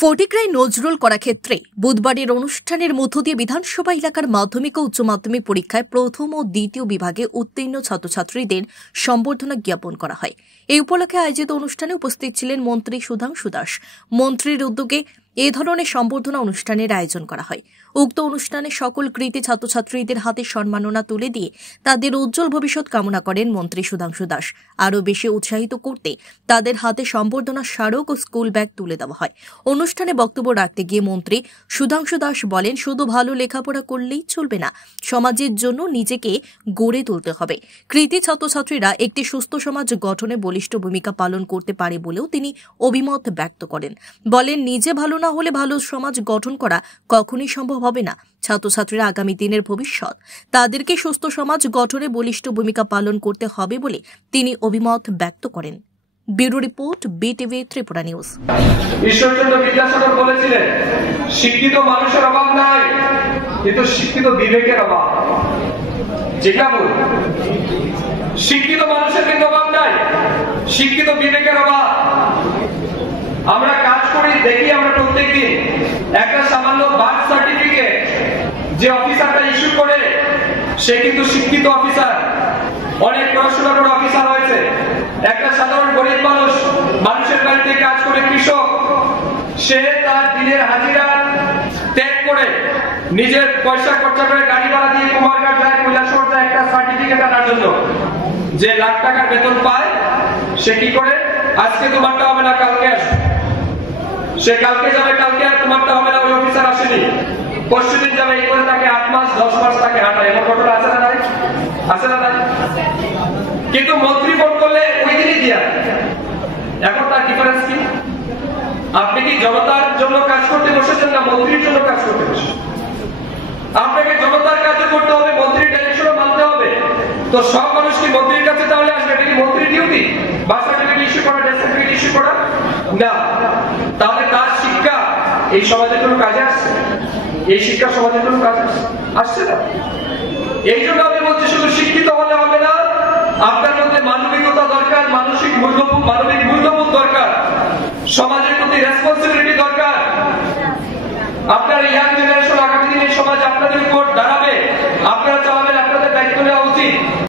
ফটিকরায় নজরুল করা ক্ষেত্রে বুধবারের অনুষ্ঠানের মধ্য দিয়ে বিধানসভা এলাকার মাধ্যমিক ও উচ্চ মাধ্যমিক পরীক্ষায় প্রথম ও দ্বিতীয় বিভাগে উত্তীর্ণ ছাত্রছাত্রীদের সম্বর্ধনা জ্ঞাপন করা হয়। এই উপলক্ষে আয়োজিত অনুষ্ঠানে উপস্থিত ছিলেন মন্ত্রী সুধাংশু দাস। মন্ত্রীর উদ্যোগে এ ধরনের সম্বর্ধনা অনুষ্ঠানের আয়োজন করা হয়। উক্ত অনুষ্ঠানে সকল কৃতী ছাত্রছাত্রীদের হাতে সম্মাননা তুলে দিয়ে তাদের উজ্জ্বল ভবিষ্যৎ কামনা করেন মন্ত্রী সুধাংশু দাস। আরও বেশি উৎসাহিত করতে তাদের হাতে সম্বর্ধনা স্মারক ও স্কুল ব্যাগ তুলে দেওয়া হয়। অনুষ্ঠানে বক্তব্য রাখতে গিয়ে মন্ত্রী সুধাংশু দাস বলেন, শুধু ভালো লেখাপড়া করলেই চলবে না, সমাজের জন্য নিজেকে গড়ে তুলতে হবে। কৃতী ছাত্রছাত্রীরা একটি সুস্থ সমাজ গঠনে বলিষ্ঠ ভূমিকা পালন করতে পারে বলেও তিনি অভিমত ব্যক্ত করেন। বলেন, নিজে ভালো না হলে ভালো সমাজ গঠন করা কখনোই সম্ভব হবে না। ছাত্রছাত্রীরা আগামী দিনের ভবিষ্যৎ, তাদেরকে সুস্থ সমাজ গঠনে বলিষ্ঠ ভূমিকা পালন করতে হবে বলে তিনি অভিমত ব্যক্ত করেন। Bureau report, BTV Tripura news. Ishwarchandra Vidyasagar বলেছিলেন, শিক্ষিত মানুষের অভাব নাই, কিন্তু শিক্ষিত বিবেকের অভাব। যেটা বল, শিক্ষিত মানুষের কিন্তু অভাব নাই, শিক্ষিত বিবেকের অভাব। আমরা কাজ করি, দেখি আমরা প্রত্যেকদিন একটা সামান্য বার্থ সার্টিফিকেট যে অফিসারটা ইস্যু করে, সে কিন্তু শিক্ষিত অফিসার, অনেক পড়াশোনা করে অফিসার হয়েছে। একটা সাধারণ গরিব মানুষ, মানুষের বাড়িতে কাজ করে কৃষক, সে তার দিনের হাজিরা ত্যাগ করে নিজের পয়সা খরচা করে গাড়ি ভাড়া দিয়ে কুমারঘাট যায়, কৈলাসহর যায় একটা সার্টিফিকেট আনার জন্য। যে লাখ টাকার বেতন পায়, সে কি করে, আজকে তোমারটা হবে না, কালকে আসবে। সে কালকে যাবে, কালকে আর তোমারটা হবে না, ওই অফিসার আসেনি, পরশুদিন যাবে, এই করে তাকে 8 মাস 10 মাস তাকে হাঁটায়। এমন ঘটনা আছে না নাই? আছে না নাই? কিন্তু মন্ত্রী ফোন করলে ওই দিনই দিয়া। এখন তার ডিফারেন্স কি? আপনি কি জনতার জন্য কাজ করতে বসেছেন না মন্ত্রীর জন্য কাজ করতে বসেছেন? আপনাকে জনতার কাজ করতে হবে, মন্ত্রীর ডাইরেকশনও মানতে হবে। তো সব মানুষ কি মন্ত্রীর কাছে তাহলে আসবে? এটা কি মন্ত্রীর ডিউটি? বার্থ সার্টিফিকেট ইস্যু করা, ডেথ সার্টিফিকেট ইস্যু করা? না। তাহলে তার শিক্ষা এই সমাজের জন্য কাজে আসছে? এই শিক্ষা সমাজের জন্য কাজে আসছে না। এই জন্য আমি বলছি, শুধু শিক্ষিত হলে হবে না, আপনার মধ্যে মানবিকতা দরকার, মানবিক মূল্যবোধ দরকার, সমাজের প্রতি রেসপন্সিবিলিটি দরকার। আপনার ইয়াং জেনারেশন আগামী দিনে সমাজ আপনাদের উপর দাঁড়াবে, আপনারা চালাবেন, আপনাদের দায়িত্ব নেওয়া উচিত।